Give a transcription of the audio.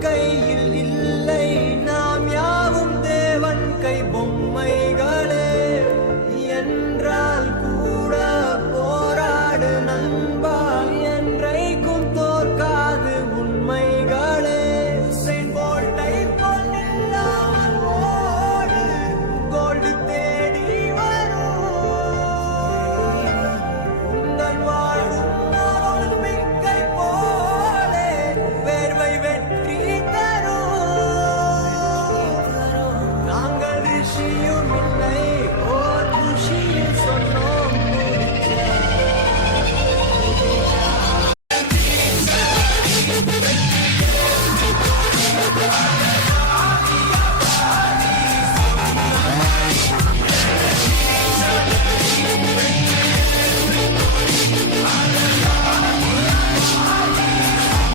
给。see you midnight.